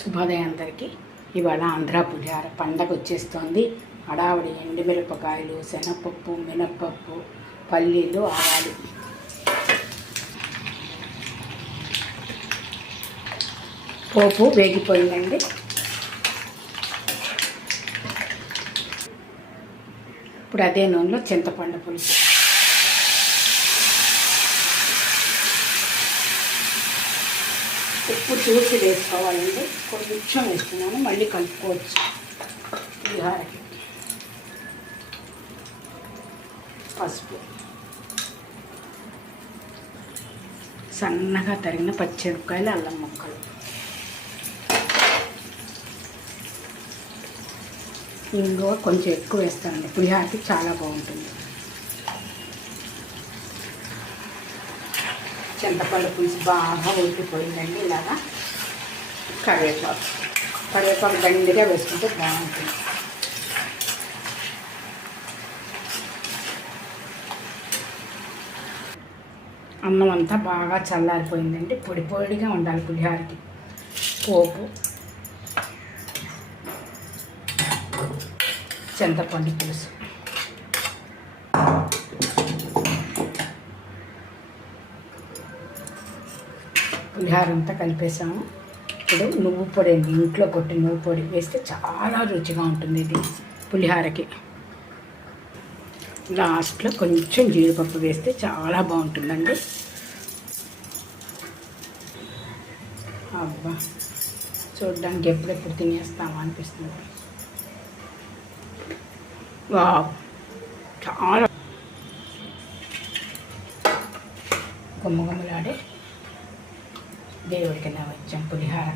శుభోదయం అందరికీ. ఇవాళ ఆంధ్ర పులిహార పండగ వచ్చేస్తోంది. హడావుడి ఎండుమిరపకాయలు, శనగపప్పు, మినప్పప్పు, పల్లీలు, ఆవాలు. పోపు వేగిపోయిందండి. ఇప్పుడు అదే నూనెలో చింతపండు పులుసు, ఉప్పు చూసి వేసుకోవాలండి. కొంచెం వేస్తున్నాను, మళ్ళీ కలుపుకోవచ్చు. పులిహోరకి పసుపు, సన్నగా తరిగిన పచ్చిమిరపకాయలు, అల్లం ముక్కలు, ఇంగువ కొంచెం ఎక్కువ వేస్తానండి. పులిహోరకి చాలా బాగుంటుంది. చింతపండు పులుసు బాగా ఉడికిపోయిందండి. ఇలాగా కరివేపాకు దండిగా వేసుకుంటే బాగుంటుంది. అన్నం అంతా బాగా చల్లారిపోయిందండి. పొడి పొడిగా ఉండాలి పులిహోరకి. పోపు, చింతపండు పులుసు, పులిహోర అంతా కలిపేసాము. ఇప్పుడు నువ్వు పొడి అండి, ఇంట్లో కొట్టిన నువ్వు పొడి వేస్తే చాలా రుచిగా ఉంటుంది ఇది పులిహోరకి. లాస్ట్లో కొంచెం జీడిపప్పు వేస్తే చాలా బాగుంటుందండి. అబ్బా, చూడడానికి ఎప్పుడెప్పుడు తినేస్తామా అనిపిస్తుంది. వావ్, చాలా గుమ్మగుమ్మలాడే దేవుడికి నైవేద్యం పులిహోర.